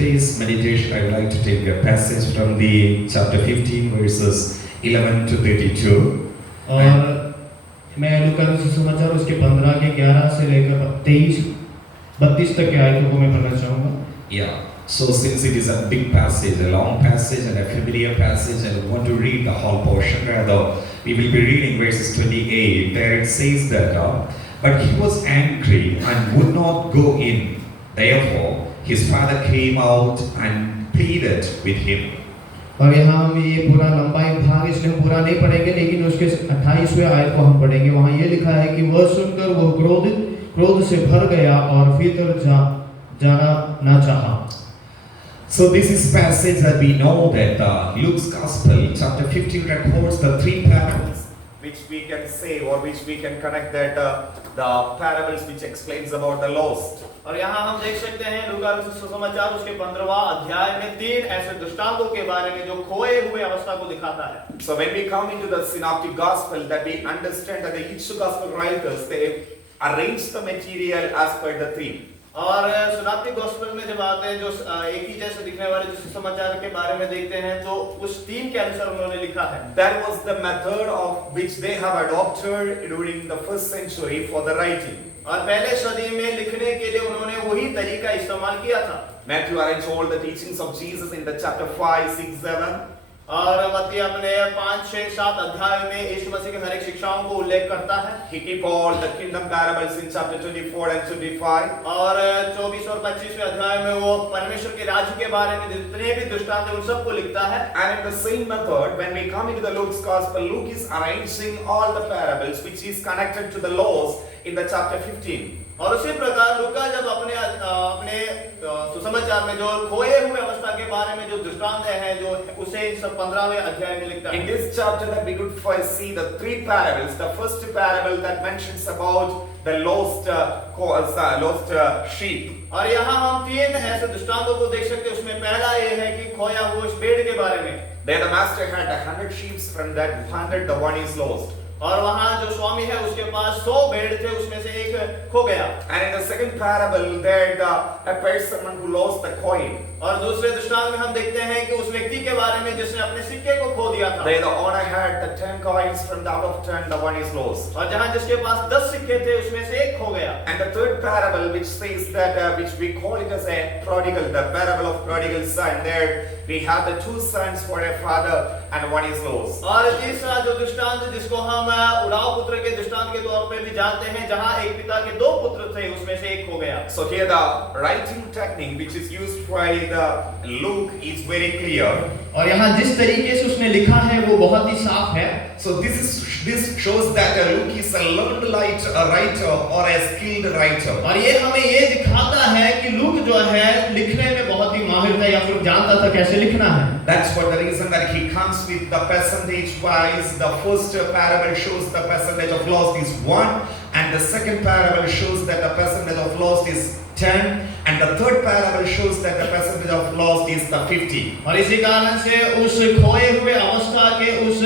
today's meditation, I would like to take a passage from the chapter 15, verses 11 to 32. और मैं लूका का सुसमाचार उसके 15 के 11 से लेकर 32 तक के आयतों को मैं पढ़ना चाहूँगा. Yeah. So since it is a big passage, a long passage and a familiar passage, I don't want to read the whole portion. Rather, we will be reading verses 28. There it says that, but he was angry and would not go in. Therefore, his father came out and pleaded with him. और यहाँ हम ये पूरा लंबा एक भाग इसलिए हम पूरा नहीं पढ़ेंगे, लेकिन उसके 28वें आयत को हम पढ़ेंगे. वहाँ ये लिखा है कि वह सुनकर वो क्रोध से भर गया और भीतर जाना न चाहा. So this is passage that we know that Luke's Gospel, chapter 15, records the three parables which we can say or which we can connect that the parables which explains about the lost. और यहाँ हम देख सकते हैं लूका का सुसमाचार उसके 15वां अध्याय में 3 ऐसे दृष्टांतों के बारे में जो खोए हुए अवस्था को दिखाता है. So when we come into the synoptic gospel, that we understand that each gospel writers, they arrange the material as per the theme. और सुनाप्टिक गॉस्पेल में जब आते हैं जो एक ही जैसे दिखने वाले जो सुसमाचार के बारे में देखते हैं तो उस थीम के अनुसार उन्होंने लिखा है. That was the method of which they have adopted during the first century for the writing. और पहले सदी में लिखने के लिए उन्होंने वही तरीका इस्तेमाल किया था. Matthew arranged all the teachings of Jesus in the chapter 5, 6, 7. और मत्ती अपने 5, 6, 7 अध्याय में यीशु मसीह की हर एक शिक्षाओं को उल्लेख करता है. He keep all the kingdom parables in chapter 24 and 25. और 24 और 25वें अध्याय में वो परमेश्वर के राज्य के बारे में जितने भी दृष्टांत हैं उन सबको लिखता है. And in the same method, when we come into the Luke's Gospel, Luke is arranging all the parables which is connected to the laws in the chapter 15. और उसी प्रकार लूका जब अपने सुसमाचार में जो खोए हुए अवस्था के बारे में जो दृष्टांत हैं जो उसे 15वें अध्याय में लिखता है. In this chapter that we could first see the three parables. The first parable that mentions about the lost sheep. और यहाँ हम 3 ऐसे दृष्टांतों को देख सकते हैं. उसमें पहला ये है कि खोया हुआ उस भेड़ के बारे में. There the master had 100 sheep, from that 100 the one is lost. और वहाँ जो स्वामी है उसके पास 100 भेड़ थे, उसमें से एक खो गया. And in the second parable there a person who lost the coin. और दूसरे दृष्टांत में हम देखते हैं कि उस व्यक्ति के बारे में जिसने अपने सिक्के को खो दिया था. There the owner had the 10 coins, from the out of 10 the one is lost. और जहाँ जिसके पास 10 सिक्के थे उसमें से एक खो गया. And the third parable which says that which we call it as a prodigal, the parable of prodigal son. There we have the 2 sons for a father and one is lost. और तीसरा जो दृष्टांत जिसको हम उड़ाव पुत्र के दृष्टांत के तौर पे भी जानते हैं, जहाँ एक पिता के 2 पुत्र थे उसमें से एक खो गया. So here the writing technique which is used by the Luke is very clear. और यहाँ जिस तरीके से उसने लिखा है वो बहुत ही साफ है. So this shows that Luke is a learned writer or a skilled writer. और ये हमें ये दिखाता है कि लूक जो है लिखने में बहुत ही माहिर था या फिर जानता था कैसे लिखना है. That's for the reason that he comes with the percentage wise. The first parable shows the percentage of lost is 1, and the second parable shows that the percentage of lost is 10, and the third parable shows that the percentage of lost is the 50. और इसी कारण से उस खोए हुए अवस्था के उस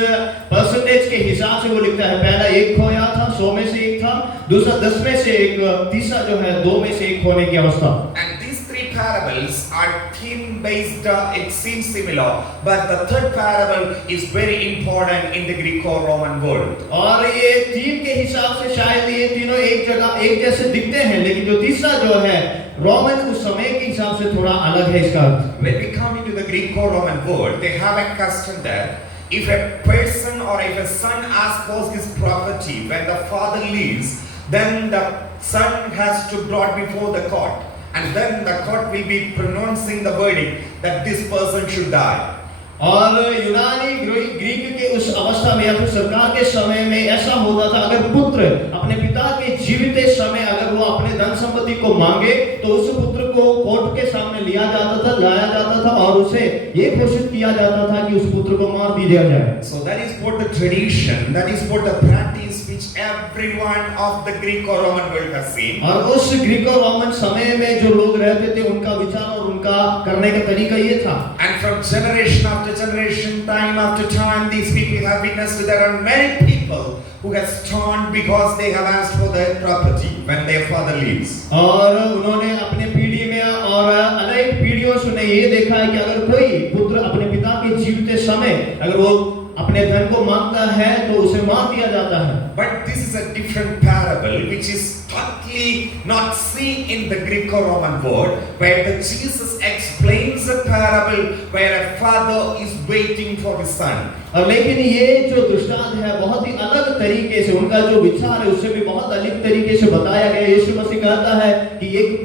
परसेंटेज के हिसाब से वो लिखता है. पहला एक खोया था, 100 में से एक था, दूसरा 10 में से एक, तीसरा जो है 2 में से एक खोने की अवस्था. And these 3 parables are theme based. It seems similar, but the third parable is very important in the Greco-Roman world. और ये थीम के हिसाब से शायद ये तीनों एक जगह एक जैसे दिखते हैं, लेकिन जो तीसरा जो है रोमन उस समय के हिसाब से थोड़ा अलग है इसका अर्थ. When we come into the Greco-Roman world, they have a custom that if a person or if a son asks for his property when the father leaves, then the son has to brought before the court, and then the court will be pronouncing the verdict that this person should die. और यूनानी ग्रीक के उस अवस्था में या फिर सरकार के समय में ऐसा होता था, अगर पुत्र अपने पिता के जीवित समय अगर वो अपने धन संपत्ति को मांगे तो उस पुत्र को कोर्ट के सामने लाया जाता था और उसे ये घोषित किया जाता था कि उस पुत्र को मार दिया जाए. So that is what the tradition, that is what the practice which everyone of the Greco-Roman world has seen. और उस ग्रीको-रोमन समय में जो लोग रहते थे उनका विचार और उनका करने का तरीका ये था. And from generation after generation, time after time, these people have witnessed that there are many people who have stoned because they have asked for their property when their father leaves. और उन्होंने अपने पीढ़ी में और अनेक पीढ़ियों निकोदेमुस ने ये देखा है कि अगर कोई पुत्र अपने पिता के जीवित समय अगर वो अपने धन को मांगता है तो उसे मार दिया जाता है। But this is a different parable which is totally not seen in the Greco-Roman world, where the Jesus explains a parable where a father is waiting for his son. और लेकिन ये जो दृष्टांत है बहुत ही अलग तरीके से, उनका जो विचार है उससे भी बहुत अलग तरीके से बताया गया। यीशु मसीह कहता है कि एक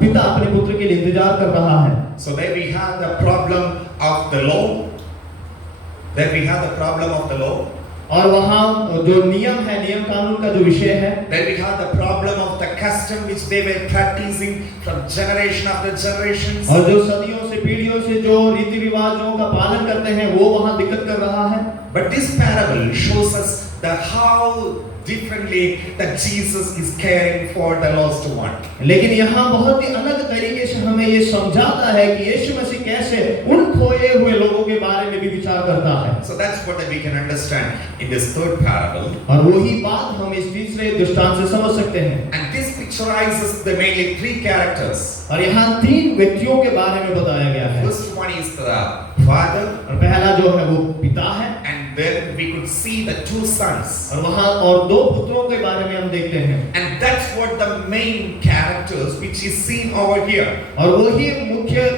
पिता अपने पुत्र के लिए इंतजार कर रहा है। So there we have the problem of the law. Then we have the problem of the law. और वहाँ जो नियम है, नियम कानून का जो विषय है। Then we have the problem of the custom which they were practicing from generation after generations. और जो सदियों से पीढ़ियों से जो रीति रिवाजों का पालन करते हैं वो वहाँ दिक्कत कर रहा है। But this parable shows us that how differently that Jesus is caring for the lost one. लेकिन यहाँ बहुत ही अलग तरीके से हमें ये समझाता है कि यीशु मसीह कैसे उन खोए हुए लोगों के बारे में भी विचार करता है। So that's what we can understand in this third parable. और वही बात हम इस तीसरे दृष्टांत से समझ सकते हैं। And this picturizes the mainly three characters. और यहाँ तीन व्यक्तियों के बारे में बताया गया है। First one is the father. और पहला जो है वो पिता है। And then we could see the two sons. और वहाँ और दो पुत्रों के बारे में हम देखते हैं। And that's what the main characters which is seen over here. और वही मुख्य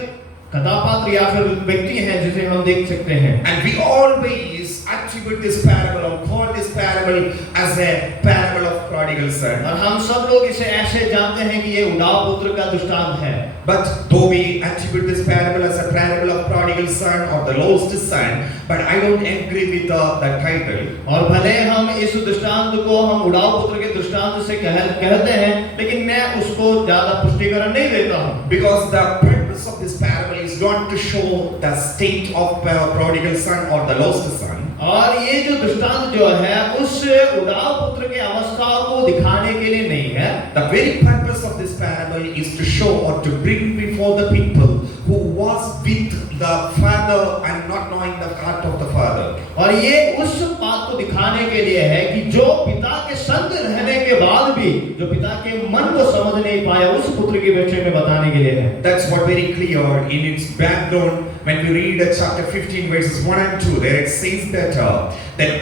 कथापात्र या फिर व्यक्ति हैं जिसे हम देख सकते हैं। And we always attribute this parable or call this parable as a parable of prodigal son. और हम सब लोग इसे ऐसे जानते हैं कि ये उदाव पुत्र का दृष्टांत है। But though we attribute this parable as a parable of prodigal son or the lost son, but I don't agree with the title. और भले हम इस दृष्टांत को हम उदाव पुत्र के दृष्टांत से कहते हैं, लेकिन मैं उसको ज्यादा पुष्टिकरण नहीं देता हूँ। Because the purpose of this parable is not to show the state of prodigal son or the lost son. और ये जो दृष्टांत जो है उस उदाव पुत्र के अवस्था को दिखाने के लिए नहीं है। The very purpose of this parable is to show or to bring before the people who was with the father and not knowing the heart of the father. और ये उस बात को दिखाने के लिए है कि जो पिता के संग रहने के बाद भी जो पिता के मन को समझ नहीं पाया उस पुत्र के विषय में बताने के लिए है। That's what very clear in its background when we read chapter 15 verses 1 and 2. There it says that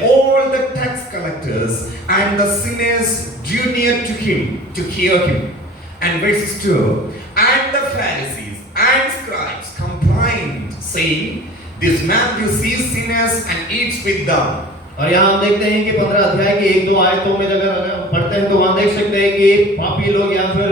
all the tax collectors and the sinners drew near to him to hear him. And verses 2, and the Pharisees and scribes complained, saying, this man receives sinners and eats with them. और यहाँ हम देखते हैं कि 15 अध्याय के 1-2 आयतों में अगर पढ़ते हैं तो वहाँ देख सकते हैं कि पापी लोग या फिर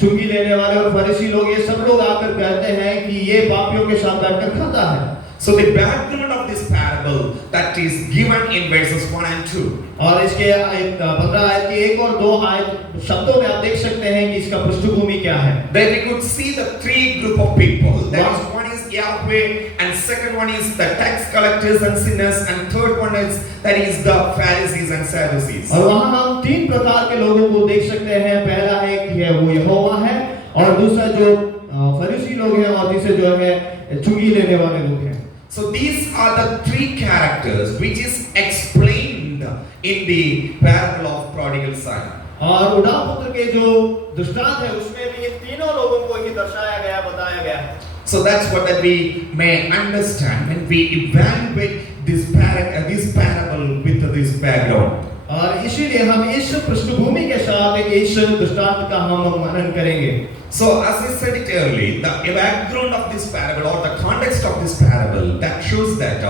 चुंगी लेने वाले और फरीसी लोग ये सब लोग आकर कहते हैं कि ये पापियों के साथ बैठकर खाता है। So the background of this parable that is given in verses 1 and 2. और इसके 15 आयत के 1 और 2 आयत शब्दों में आप देख सकते हैं कि इसका पृष्ठभूमि क्या है। Then we could see the three group of people. That is, one is Yahweh, and second one is the tax collectors and sinners, and third one is that is the Pharisees and Sadducees. और वहाँ हम तीन प्रकार के लोगों को देख सकते हैं। पहला है कि वो यहोवा है, और दूसरा जो फरीसी लोग हैं, और तीसरे जो है चुंगी लेने वाले लोग हैं। So these are the three characters which is explained in the parable of prodigal son. और उदाव पुत्र के जो दृष्टांत है उसमें भी ये तीनों लोगों को ही दर्शाया गया, बताया गया है। So that's what that we may understand when we evaluate this parable with this background. और इसीलिए हम इस पृष्ठभूमि के साथ इस दृष्टांत का हम मनन करेंगे। So as I said it earlier, the background of this parable or the context of this parable that shows that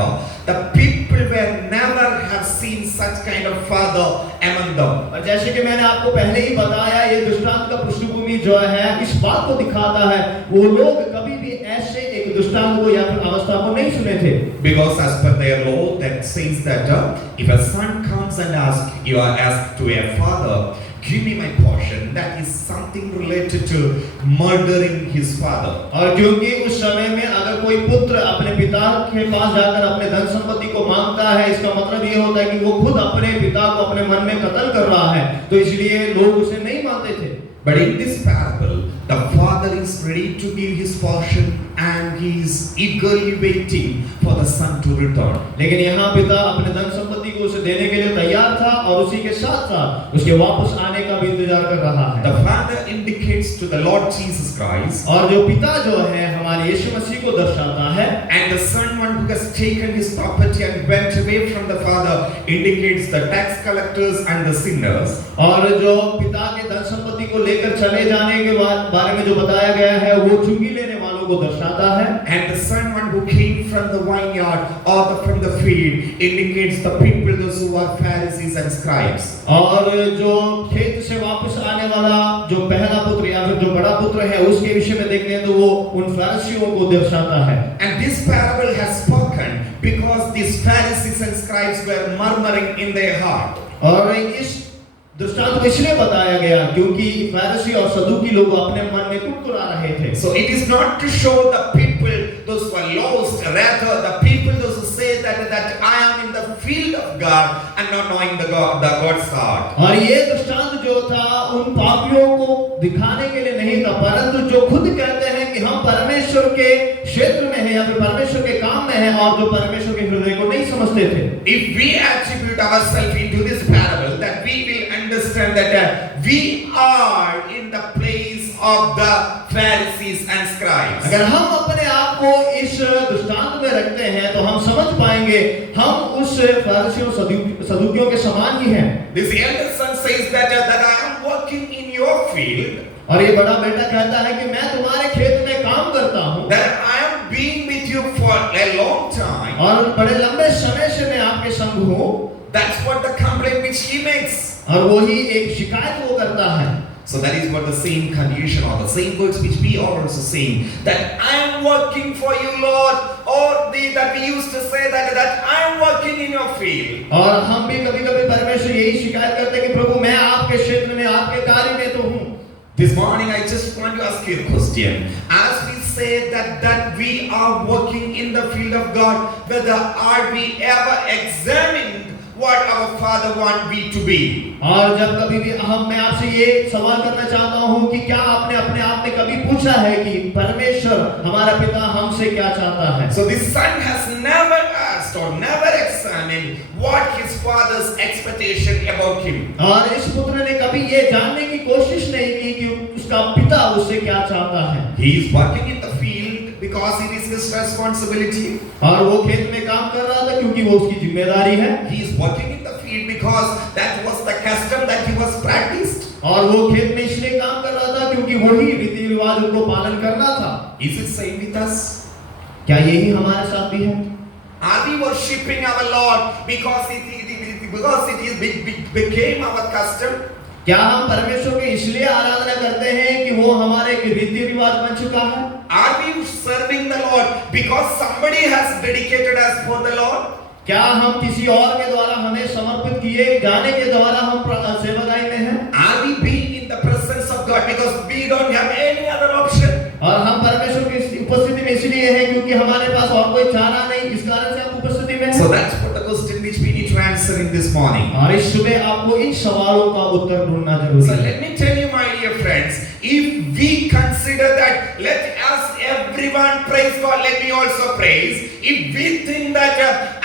the people were never have seen such kind of father among them. और जैसे कि मैंने आपको पहले ही बताया, ये दृष्टांत का पृष्ठभूमि जो है इस बात को दिखाता है वो लोग कभी भी ऐसे एक दृष्टांत को या फिर अवस्था को नहीं सुने थे। Because as per their law that says that if a son comes and you are asked to a father, give me my portion, that is something related to murdering his father. और क्योंकि उस समय में अगर कोई पुत्र अपने पिता के पास जाकर अपने धन संपत्ति को मांगता है, इसका मतलब ये होता है कि वो खुद अपने पिता को अपने मन में कत्ल कर रहा है, तो इसलिए लोग उसे नहीं मानते थे। But in this parable, the father is ready to give his portion and he is eagerly waiting for the son to return. लेकिन यहाँ पिता अपने धन संपत्ति को उसे देने के लिए तैयार था और उसी के साथ साथ उसके वापस आने का भी इंतजार कर रहा है। The father indicates to the Lord Jesus Christ, और जो पिता जो है हमारे यीशु मसीह को दर्शाता है, and the son, one who has taken his property and went away from the father, indicates the tax collectors and the sinners. और जो पिता के धन संपत्ति को लेकर चले जाने के बारे में जो बताया गया है वो चुंगी लेने वालों को दर्शाता है। And the son, one who came from the vineyard or from the field, indicates the people, those who are Pharisees and scribes. और जो खेत से वापस आने वाला जो पहला पुत्र या फिर जो बड़ा पुत्र है उसके विषय में देखते हैं तो वो उन फरीसियों को दर्शाता है। And this parable has spoken because these Pharisees and scribes were murmuring in their heart. और इस दृष्टांत को इसलिए बताया गया क्योंकि फरीसी और सदूकी लोग अपने मन में कुड़कुड़ा रहे थे। So it is not to show the people those who are lost, rather the people those who say that I am in the field of God and not knowing the God's heart. और ये दृष्टांत जो था उन पापियों को दिखाने के लिए नहीं था, परंतु जो खुद कहते हैं कि हम परमेश्वर के क्षेत्र में हैं या फिर परमेश्वर के काम में हैं और जो परमेश्वर के हृदय को नहीं समझते थे। If we attribute ourselves into this parable, that we will understand that we are in the place of the Pharisees and scribes. अगर हम अपने आप को इस दृष्टांत में रखते हैं तो हम समझ पाएंगे हम उस फरीसियों सदूकियों के समान ही हैं। This elder son says that I am working in your field. और ये बड़ा बेटा कहता है कि मैं तुम्हारे खेत में काम करता हूँ। That I am being with you for a long time. और बड़े लंबे समय से मैं आपके संग हूँ। That's what the complaint which he makes. और वही एक शिकायत वो करता है। So that is what the same condition or the same words which we are also saying, that I am working for you, Lord, or that we used to say that I am working in your field. और हम भी कभी-कभी परमेश्वर यही शिकायत करते हैं कि प्रभु मैं आपके क्षेत्र में आपके कार्य में तो हूँ। This morning I just want to ask you a question. As we say that we are working in the field of God, whether are we ever examined what our Father wants we to be? और जब कभी भी मैं आपसे ये सवाल करना चाहता हूँ कि क्या आपने अपने आप में कभी पूछा है कि परमेश्वर हमारा पिता हमसे क्या चाहता है? So this son has never asked or never examined what his father's expectation about him. और इस पुत्र ने कभी ये जानने की कोशिश नहीं की कि उसका पिता उससे क्या चाहता है। He is working in the field because it is his responsibility. और वो खेत में काम कर रहा था क्योंकि वो उसकी जिम्मेदारी है। He is working in the field because that was the custom that he was practiced. और वो खेत में इसलिए काम कर रहा था क्योंकि वही रीति रिवाज उनको पालन करना था। Is it same with us? क्या यही हमारे साथ भी है? Are we worshipping our Lord because it became our custom? क्या हम परमेश्वर की इसलिए आराधना करते हैं कि वो हमारे एक रीति रिवाज बन चुका है? Are we serving the Lord because somebody has dedicated us for the Lord? क्या हम किसी और के द्वारा हमें समर्पित किए जाने के द्वारा हम सेवकाई में हैं? Are we being in the presence of God because we don't have any other option? और हम परमेश्वर की उपस्थिति में इसलिए हैं क्योंकि हमारे पास और कोई चारा नहीं, इस कारण से हम उपस्थिति में हैं। So that's what the question which we need to answer in this morning. और इस सुबह आपको इन सवालों का उत्तर ढूंढना जरूरी So है। let me tell you, my dear friends, if we consider that let us everyone praise God, let me also praise. If we think that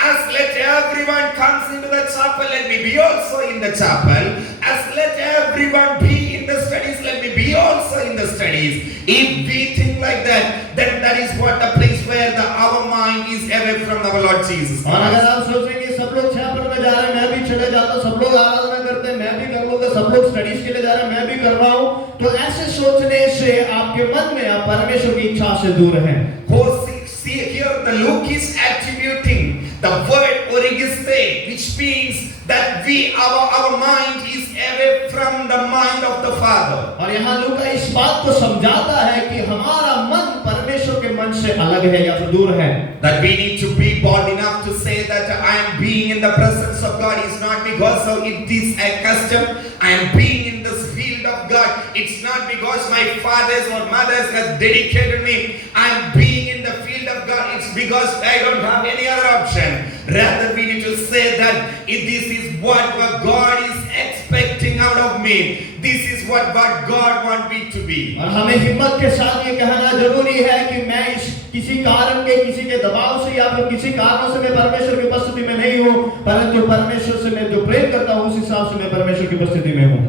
as let everyone comes into the chapel, let me be also in the chapel. As let everyone be in the studies, let me be also in the studies. If we think like that, then that is what the place where our mind is away from our Lord Jesus और अगर Christ. आप सोचेंगे सब लोग चैपल में जा रहे हैं, मैं भी चले जाता हूँ, सब लोग आराधना करते हैं, मैं भी कर लूंगा, सब लोग स्टडीज के लिए जा रहे हैं, मैं भी कर रहा हूँ, तो ऐसे सोचने से आपके मन में आप परमेश्वर की इच्छा से दूर हैं। See here, the Luke is attributing the word origiste, which means that our mind is away from the mind of the Father. और यहाँ लूका इस बात को समझाता है कि हमारा मन परमेश्वर के मन से अलग है या फिर दूर है। That we need to be bold enough to say that I am being in the presence of God is not because of it is a custom. I am being in this field of God. It's not because my fathers or mothers has dedicated me. I am being in the field of God. It's because I don't have any other option. Rather, we need to say that if this is what God is expecting out of me. This is what God wants me to be. और हमें हिम्मत के साथ ये कहना जरूरी है कि मैं इस किसी कारण के, किसी के दबाव से या फिर किसी कारणों से मैं परमेश्वर की उपस्थिति में नहीं हूँ, परंतु परमेश्वर से मैं जो प्रेम करता हूँ उस हिसाब से मैं परमेश्वर की उपस्थिति में हूँ।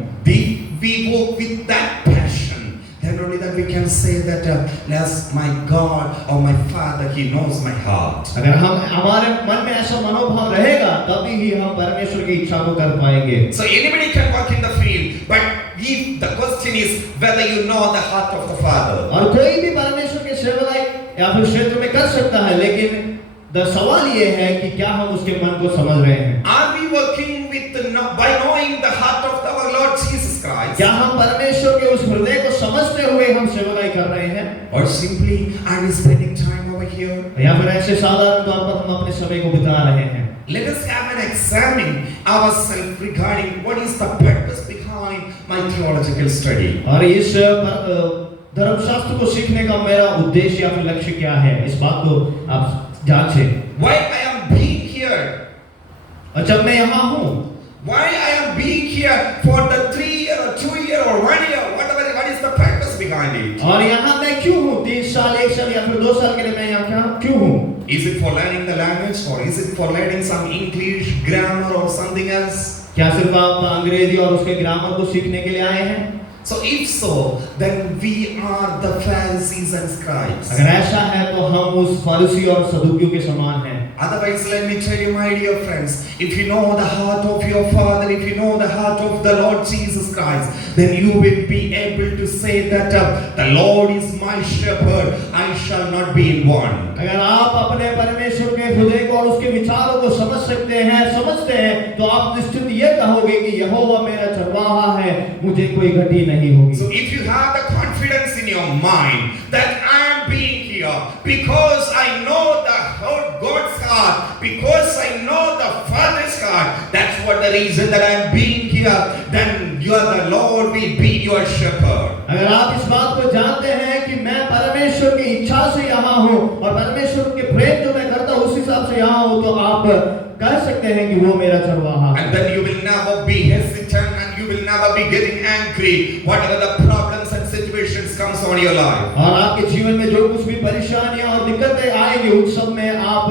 We walk with that passion. Then only that we can say that as my God or my Father, He knows my heart. अगर हम हमारे मन में ऐसा मनोभाव रहेगा तभी ही हम परमेश्वर की इच्छा को कर पाएंगे। So anybody can work in the field, but if the question is whether you know the heart of the Father. और कोई भी परमेश्वर के सेवकाई या फिर क्षेत्र में कर सकता है, लेकिन सवाल ये है कि क्या हम उसके मन को समझ रहे हैं? Are we working by knowing the heart of our Lord Jesus Christ? क्या हम परमेश्वर के उस हृदय को समझते हुए हम सेवकाई कर रहे हैं? Or simply are we spending time over here? या फिर ऐसे साधारण तौर पर हम अपने समय को बिता रहे हैं? Let us have an examine ourselves regarding what is the purpose behind my theological study. और इस धर्मशास्त्र को सीखने का मेरा उद्देश्य या फिर लक्ष्य क्या है, इस बात को आप जांचें। Why I am being here? और जब मैं यहाँ हूँ, why I am being here for the 3 year or 2 year or 1 year, whatever, what is the purpose behind it? और यहाँ मैं क्यों हूँ? 3 साल, 1 साल या फिर 2 साल के लिए मैं यहाँ क्यों हूँ? Is it for learning the language, or is it for learning some English grammar or something else? क्या सिर्फ आप अंग्रेजी और उसके ग्रामर को सीखने के लिए आए हैं? So if so, then we are the Pharisees and scribes. अगर ऐसा है तो हम उस फरीसी और सदूकियों के समान हैं। Otherwise, let me tell you, my dear friends, if you know the heart of your Father, if you know the heart of the Lord Jesus Christ, then you will be able to say that the Lord is my shepherd, I shall not be in want. अगर आप अपने परमेश्वर के हृदय को और उसके विचारों को समझते हैं, तो आप निश्चित ये कहोगे कि यहोवा मेरा चरवाहा है, मुझे कोई घटी नहीं होगी। So if you have the confidence in your mind that I am being here because I know the God's heart, because I know the Father's heart, that's what the reason that I am being here, then you are the Lord will be your shepherd. अगर आप इस बात को जानते हैं कि मैं परमेश्वर की इच्छा से यहाँ हूँ और परमेश्वर के प्रेम जो मैं करता हूँ उस हिसाब से यहाँ हूँ, तो आप कह सकते हैं कि वो मेरा चरवाहा है। And then you will never be hesitant and you will never be getting angry whatever the problems and situations comes on your life. और आपके जीवन में जो कुछ भी परेशानियां और दिक्कतें आएंगी उन सब में आप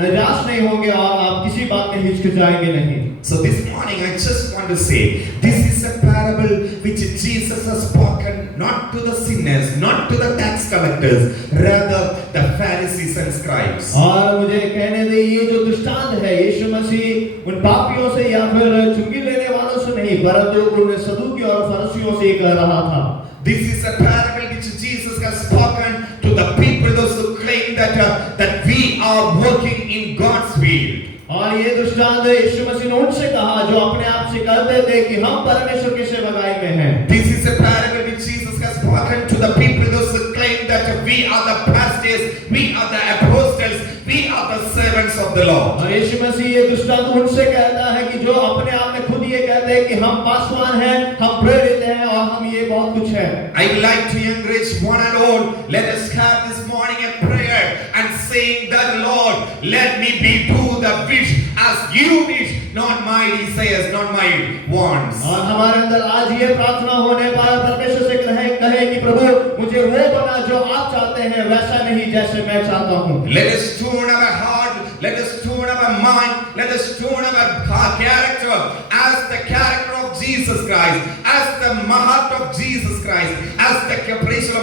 निराश नहीं होंगे और आप किसी बात में हिचकिचाएंगे नहीं। So this morning I just want to say this is a parable which Jesus has spoken not to the sinners, not to the tax collectors, rather the Pharisees and scribes. और मुझे कहने दे, ये जो दृष्टांत है यीशु मसीह उन पापियों से या फिर चुंगी लेने वालों से नहीं, परंतु उन सदूकी और फरीसियों से कह रहा था। This is a parable which Jesus has spoken to the people those who claim that we are working in God's will. और ये दृष्टांत यीशु मसीह ने उनसे कहा जो अपने आप से कहते थे कि हम परमेश्वर की सेवकाई में हैं। This is a parable which Jesus has spoken to the people those who claim that we are the pastors, we are the apostles, we are the servants of the Lord. और यीशु मसीह ये दृष्टांत उनसे कहता है कि जो अपने आप में खुद ये कहते हैं कि हम पासवान हैं, हम प्रेरित हैं और हम ये बहुत कुछ है। I would like to encourage one and all, let us have this morning a prayer and saying that Lord, let me be do the wish as you wish, not my desires, not my wants. और हमारे अंदर आज ये प्रार्थना होने पर परमेश्वर से कहे कि प्रभु मुझे वो बना जो आप चाहते हैं, वैसा नहीं जैसे मैं चाहता हूँ। Let us tune our heart, let us tune our mind, let us tune our character as the character of Jesus Christ, as the heart of Jesus Christ, as the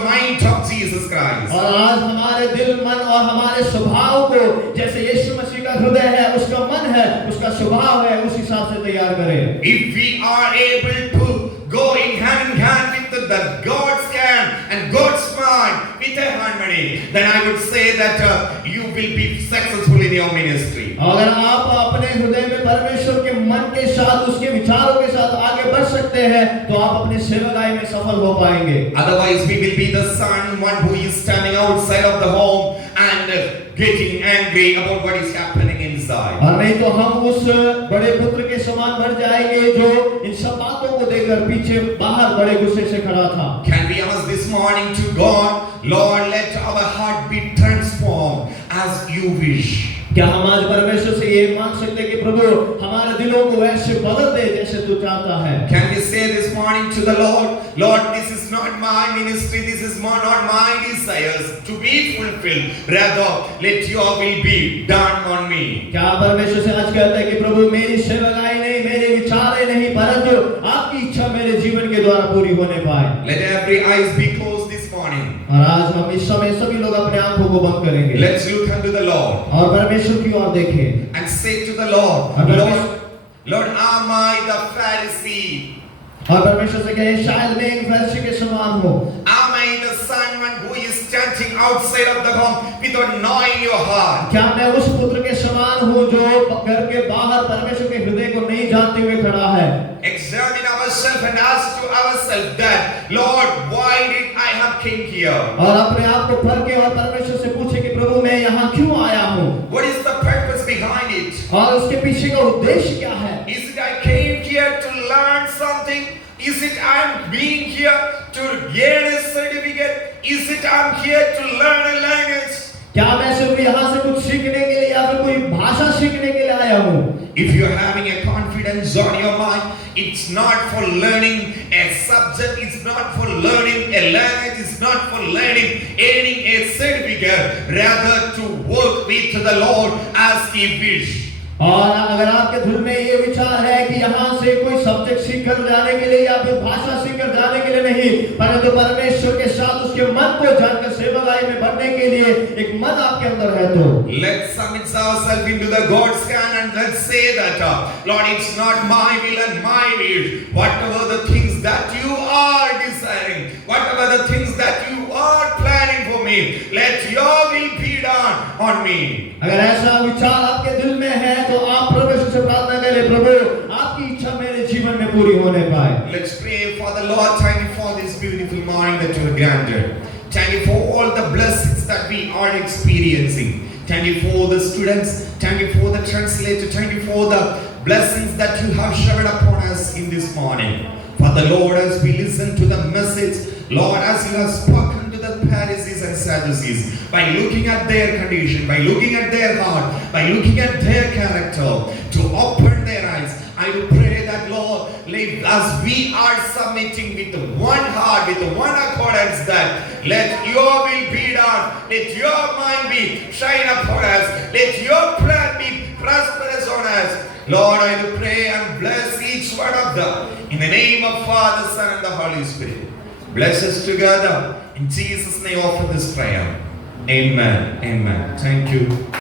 mind of Jesus Christ. और आज हमारे दिल, मन और हमारे स्वभाव को जैसे यीशु मसीह का हृदय है, उसका मन है, उसका स्वभाव है, उस हिसाब से तैयार करें। If we are able to go in hand with the God's hand and God's mind with a harmony, then I would say that you will be successful in your ministry. अगर आप अपने हृदय में परमेश्वर के मन के साथ, उसके विचारों के साथ आगे बढ़ सकते हैं, तो आप अपने सेवकाई में सफल हो पाएंगे। Otherwise, we will be the son, one who is standing outside of the home and getting angry about what is happening inside. और नहीं तो हम उस बड़े पुत्र के समान बढ़ जाएंगे जो इन सब बातों को देखकर पीछे बाहर बड़े गुस्से से खड़ा था। Can we ask this morning to God, Lord, let our heart be transformed as you wish. क्या हम आज परमेश्वर से ये मांग सकते हैं कि प्रभु हमारे दिलों को वैसे बदल दे जैसे तू चाहता है? Can we say this morning to the Lord, Lord, this is is not my ministry, this is not my desires to be fulfilled. Rather, let your will be done on me. क्या परमेश्वर से आज कहता है कि प्रभु मेरी सेवकाई नहीं, मेरे विचार नहीं, परंतु आपकी इच्छा मेरे जीवन के द्वारा पूरी होने पाए। Let every eyes be closed this morning. और आज हम इस समय सभी लोग अपने आंखों को बंद करेंगे Let's look unto the Lord और परमेश्वर की ओर देखें and say to the Lord, Lord, am I the Pharisee? और परमेश्वर से कहें शायद मैं एक फरीसी के समान हूँ। Am I the someone who is standing outside of the home without knowing your heart? क्या मैं उस पुत्र के समान हूँ जो घर के बाहर परमेश्वर के हृदय को नहीं जानते हुए खड़ा है? Examine ourselves and ask to ourselves that, Lord, why did I have came here? और अपने आप को परखें और परमेश्वर से पूछे कि प्रभु मैं यहाँ क्यों आया हूँ? What is the purpose behind it? और उसके पीछे का उद्देश्य क्या है? Is it I came here to learn something? Is it I'm being here to gain a certificate? Is it I'm here to learn a language? क्या मैं सिर्फ यहाँ से कुछ सीखने के लिए या फिर कोई भाषा सीखने के लिए आया हूँ? If you're having a confidence on your mind, it's not for learning a subject, it's not for learning a language, it's not for learning any a certificate, rather to work with the Lord as He wish. और अगर आपके दिल में ये विचार है कि यहाँ से कोई सब्जेक्ट सीखकर जाने के लिए या फिर भाषा सीखकर जाने के लिए नहीं, परंतु परमेश्वर के साथ उसके मन को जानकर सेवकाई में बढ़ने के लिए एक मन आपके अंदर है तो let's submit ourselves into the God's hand and let's say that, Lord, it's not my will and my wish. Whatever the things that you are desiring, whatever the things that you are planning for me, let your will be done on me. अगर ऐसा विचार आपके दिल में है तो आप परमेश्वर से प्रार्थना करें, प्रभु आपकी इच्छा मेरे जीवन में पूरी होने पाए। Let's pray for the Lord. Thank you for this beautiful morning that you have granted. Thank you for all the blessings that we are experiencing. Thank you for the students. Thank you for the translator. Thank you for the blessings that you have showered upon us in this morning. Father Lord, as we listen to the message, Lord, as you have spoken to the Pharisees and Sadducees, by looking at their condition, by looking at their heart, by looking at their character, to open their eyes, I will pray that, Lord, as we are submitting with one heart, with one accordance, that let your will be done, let your mind be shine upon us, let your plan be prosperous on us. Lord, I will pray and bless each one of them in the name of Father, Son, and the Holy Spirit. Bless us together. In Jesus' name, offer this prayer. Amen. Amen. Thank you.